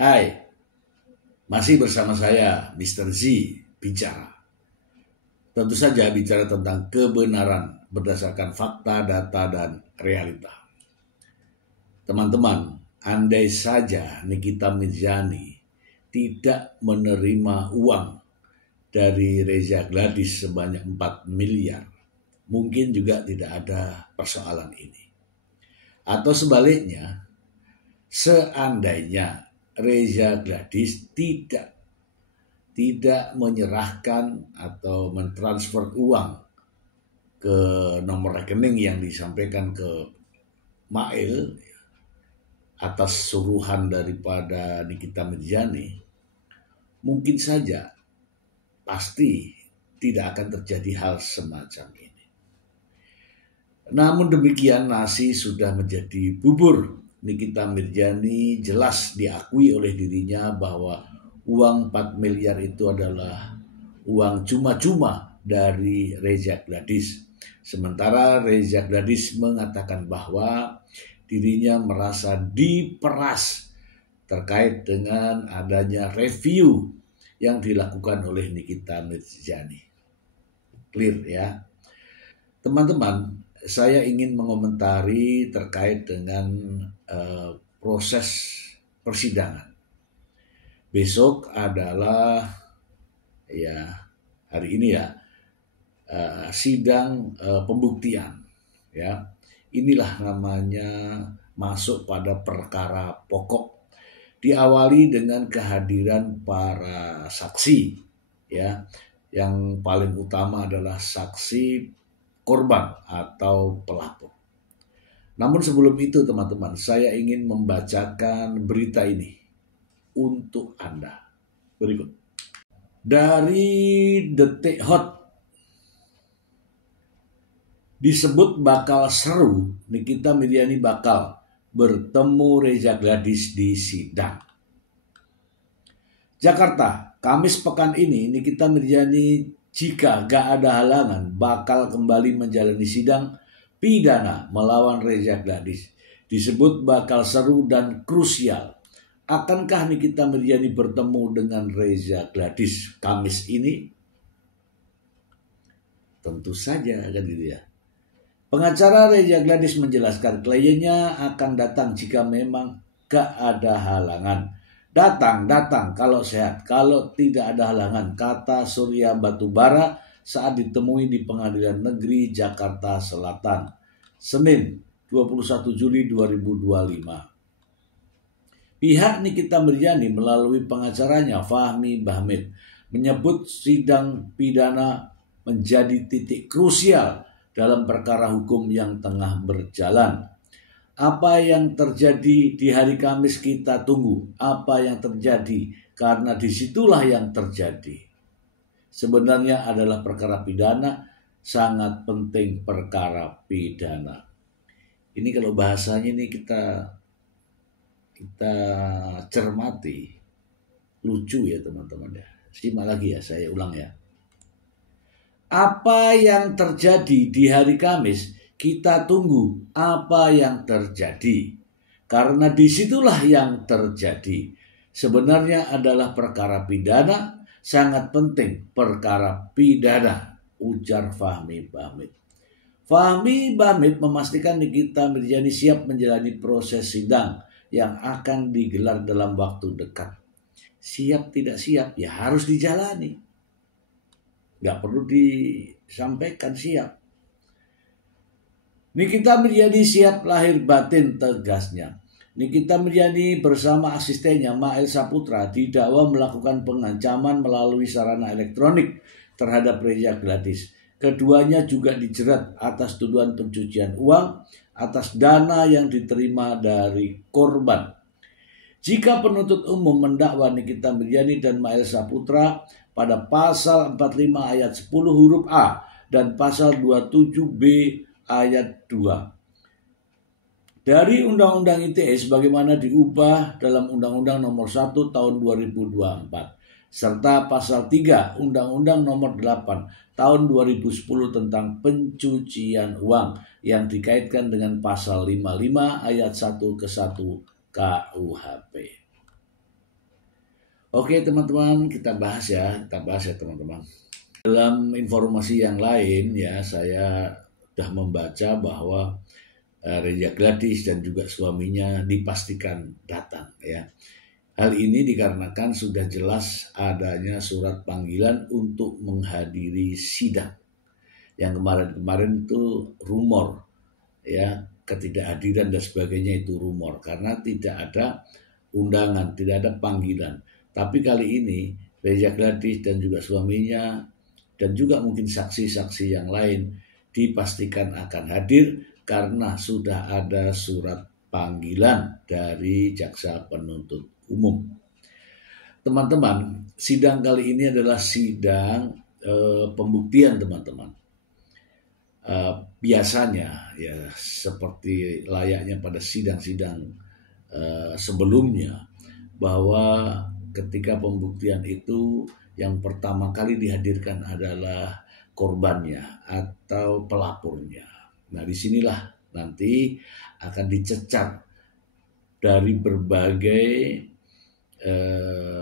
Hai, masih bersama saya Mr. Z bicara. Tentu saja bicara tentang kebenaran berdasarkan fakta, data, dan realita. Teman-teman, andai saja Nikita Mirzani tidak menerima uang dari Reza Gladys sebanyak 4 miliar, mungkin juga tidak ada persoalan ini. Atau sebaliknya, seandainya Reza Gladys tidak menyerahkan atau mentransfer uang ke nomor rekening yang disampaikan ke Mail atas suruhan daripada Nikita Mirzani, mungkin saja pasti tidak akan terjadi hal semacam ini. Namun demikian, nasi sudah menjadi bubur. Nikita Mirzani jelas diakui oleh dirinya bahwa uang 4 miliar itu adalah uang cuma-cuma dari Reza Gladys. Sementara Reza Gladys mengatakan bahwa dirinya merasa diperas terkait dengan adanya review yang dilakukan oleh Nikita Mirzani. Clear ya? Teman-teman, saya ingin mengomentari terkait dengan proses persidangan. Besok adalah hari ini sidang pembuktian ya. Inilah namanya masuk pada perkara pokok. Diawali dengan kehadiran para saksi ya. Yang paling utama adalah saksi korban atau pelapor. Namun sebelum itu teman-teman, saya ingin membacakan berita ini untuk Anda. Berikut. Dari Detik Hot, disebut bakal seru, Nikita Mirzani bakal bertemu Reza Gladys di sidang. Jakarta, Kamis pekan ini Nikita Mirzani jika gak ada halangan bakal kembali menjalani sidang pidana melawan Reza Gladys. Disebut bakal seru dan krusial. Akankah Nikita Mirzani bertemu dengan Reza Gladys Kamis ini? Tentu saja kan gitu ya. Pengacara Reza Gladys menjelaskan kliennya akan datang jika memang gak ada halangan. Datang kalau sehat, kalau tidak ada halangan, kata Surya Batubara saat ditemui di Pengadilan Negeri Jakarta Selatan, Senin 21 Juli 2025. Pihak Nikita Mirzani melalui pengacaranya Fahmi Bahmid menyebut sidang pidana menjadi titik krusial dalam perkara hukum yang tengah berjalan. Apa yang terjadi di hari Kamis kita tunggu. Apa yang terjadi, karena disitulah yang terjadi. Sebenarnya adalah perkara pidana, sangat penting perkara pidana. Ini kalau bahasanya ini kita cermati, lucu ya teman-teman ya. Simak lagi ya, saya ulang ya. Apa yang terjadi di hari Kamis, kita tunggu apa yang terjadi. Karena disitulah yang terjadi. Sebenarnya adalah perkara pidana, sangat penting perkara pidana, ujar Fahmi Bahmid. Fahmi Bahmid memastikan Nikita Mirzani siap menjalani proses sidang yang akan digelar dalam waktu dekat. Siap tidak siap ya harus dijalani. Gak perlu disampaikan siap. Nikita Mirzani siap lahir batin, tegasnya. Nikita Mirzani bersama asistennya Mail Saputra didakwa melakukan pengancaman melalui sarana elektronik terhadap Reza Gladys. Keduanya juga dijerat atas tuduhan pencucian uang atas dana yang diterima dari korban. Jika penuntut umum mendakwa Nikita Mirzani dan Mail Saputra pada pasal 45 ayat 10 huruf A dan pasal 27B ayat 2 dari Undang-Undang ITE sebagaimana diubah dalam Undang-Undang Nomor 1 Tahun 2024 serta pasal 3 Undang-Undang Nomor 8 Tahun 2010 tentang pencucian uang yang dikaitkan dengan pasal 55 ayat 1 ke 1 KUHP. Oke teman-teman, kita bahas ya teman-teman. Dalam informasi yang lain ya, saya sudah membaca bahwa Reza Gladys dan juga suaminya dipastikan datang ya. Hal ini dikarenakan sudah jelas adanya surat panggilan untuk menghadiri sidang. Yang kemarin-kemarin itu rumor ya, ketidakhadiran dan sebagainya itu rumor karena tidak ada undangan, tidak ada panggilan. Tapi kali ini Reza Gladys dan juga suaminya dan juga mungkin saksi-saksi yang lain dipastikan akan hadir karena sudah ada surat panggilan dari jaksa penuntut umum. Teman-teman, sidang kali ini adalah sidang pembuktian teman-teman. Biasanya ya seperti layaknya pada sidang-sidang sebelumnya, bahwa ketika pembuktian itu yang pertama kali dihadirkan adalah korbannya atau pelapornya. Nah, disinilah nanti akan dicecar dari berbagai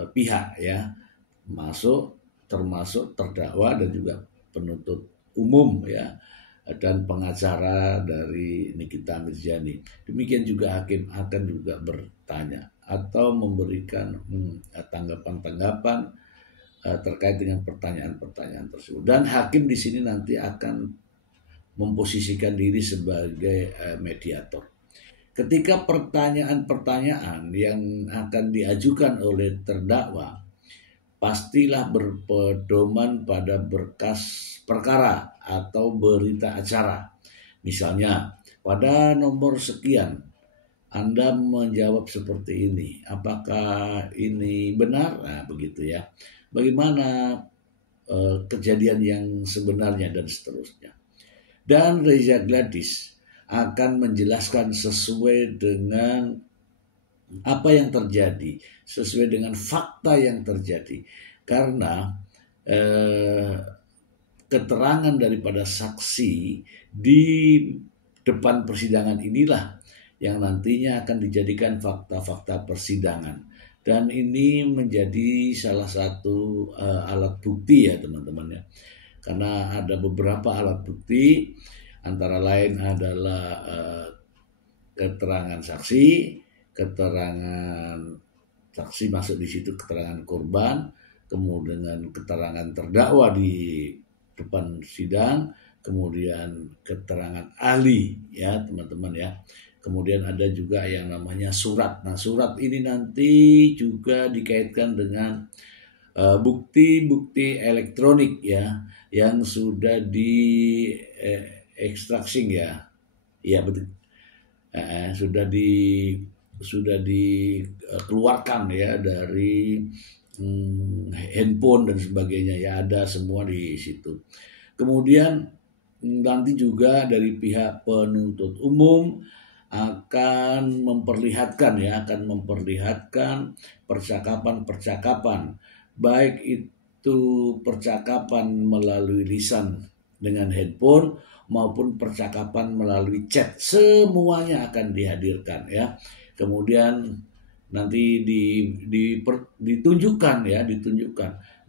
pihak ya, termasuk terdakwa dan juga penuntut umum ya, dan pengacara dari Nikita Mirzani. Demikian juga hakim akan juga bertanya atau memberikan tanggapan-tanggapan terkait dengan pertanyaan-pertanyaan tersebut. Dan hakim di sini nanti akan memposisikan diri sebagai mediator. Ketika pertanyaan-pertanyaan yang akan diajukan oleh terdakwa pastilah berpedoman pada berkas perkara atau berita acara. Misalnya, pada nomor sekian Anda menjawab seperti ini. Apakah ini benar? Nah, begitu ya. Bagaimana kejadian yang sebenarnya dan seterusnya. Dan Reza Gladys akan menjelaskan sesuai dengan apa yang terjadi, sesuai dengan fakta yang terjadi. Karena keterangan daripada saksi di depan persidangan inilah yang nantinya akan dijadikan fakta-fakta persidangan. Dan ini menjadi salah satu alat bukti ya teman-teman ya. Karena ada beberapa alat bukti, antara lain adalah keterangan saksi masuk di situ, keterangan korban, kemudian keterangan terdakwa di depan sidang, kemudian keterangan ahli ya teman-teman ya. Kemudian ada juga yang namanya surat. Nah, surat ini nanti juga dikaitkan dengan bukti-bukti elektronik ya, yang sudah di extracting ya, iya betul, sudah dikeluarkan ya dari handphone dan sebagainya ya, ada semua di situ. Kemudian nanti juga dari pihak penuntut umum akan memperlihatkan percakapan-percakapan, baik itu percakapan melalui lisan dengan handphone maupun percakapan melalui chat, semuanya akan dihadirkan ya. Kemudian nanti ditunjukkan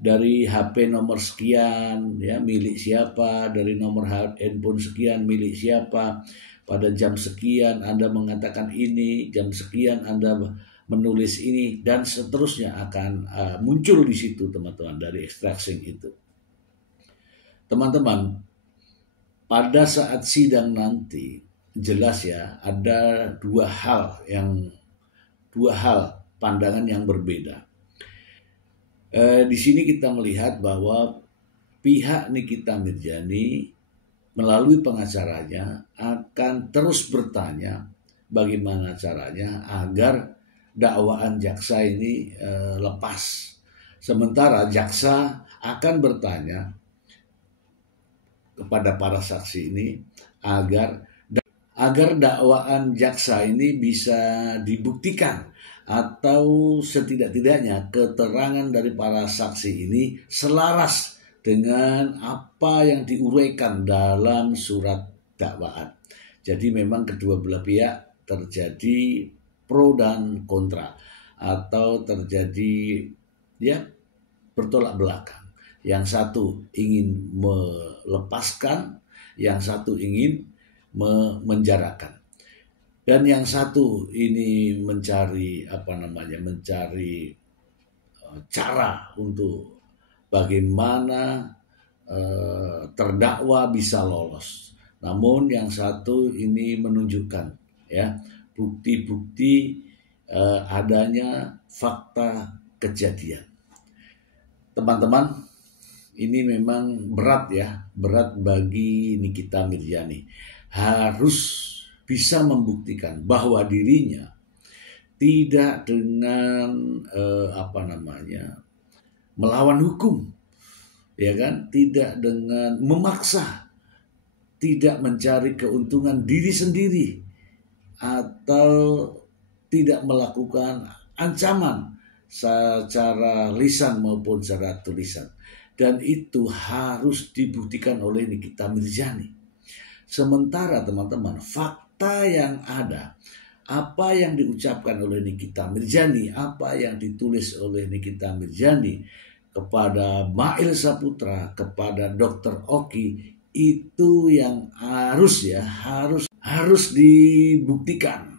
dari HP nomor sekian ya milik siapa, dari nomor handphone sekian milik siapa, pada jam sekian Anda mengatakan ini, jam sekian Anda menulis ini, dan seterusnya akan muncul di situ teman-teman dari extracting itu. Teman-teman, pada saat sidang nanti jelas ya ada dua hal pandangan yang berbeda. Di sini kita melihat bahwa pihak Nikita Mirzani melalui pengacaranya akan terus bertanya bagaimana caranya agar dakwaan jaksa ini lepas. Sementara jaksa akan bertanya kepada para saksi ini agar dakwaan jaksa ini bisa dibuktikan, atau setidak-tidaknya keterangan dari para saksi ini selaras dengan apa yang diuraikan dalam surat dakwaan. Jadi memang kedua belah pihak terjadi pro dan kontra, atau terjadi dia bertolak belakang. Yang satu ingin melepaskan, yang satu ingin menjarakan. Dan yang satu ini mencari mencari cara untuk bagaimana terdakwa bisa lolos. Namun yang satu ini menunjukkan ya bukti-bukti adanya fakta kejadian. Teman-teman, ini memang berat bagi Nikita Mirzani. Harus bisa membuktikan bahwa dirinya tidak dengan melawan hukum, ya kan? Tidak dengan memaksa, tidak mencari keuntungan diri sendiri, atau tidak melakukan ancaman secara lisan maupun secara tulisan. Dan itu harus dibuktikan oleh Nikita Mirzani. Sementara teman-teman, fakta yang ada, apa yang diucapkan oleh Nikita Mirzani, apa yang ditulis oleh Nikita Mirzani kepada Mail Saputra, kepada Dr. Oki, itu yang harus dibuktikan.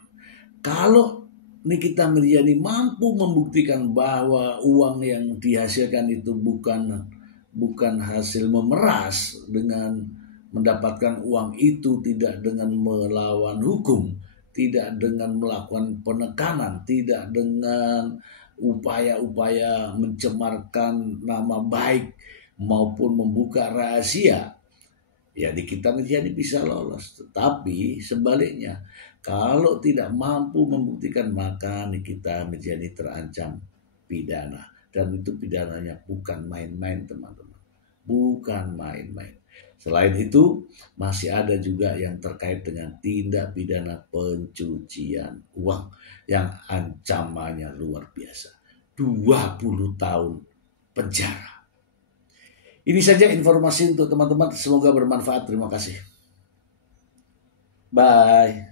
Kalau Nikita Mirzani mampu membuktikan bahwa uang yang dihasilkan itu bukan hasil memeras dengan mendapatkan uang itu, tidak dengan melawan hukum, tidak dengan melakukan penekanan, tidak dengan upaya-upaya mencemarkan nama baik maupun membuka rahasia, ya Nikita Mirzani bisa lolos. Tetapi sebaliknya, kalau tidak mampu membuktikan, maka Nikita Mirzani terancam pidana. Dan itu pidananya bukan main-main teman-teman. Bukan main-main. Selain itu, masih ada juga yang terkait dengan tindak pidana pencucian uang yang ancamannya luar biasa. 20 tahun penjara. Ini saja informasi untuk teman-teman. Semoga bermanfaat. Terima kasih. Bye.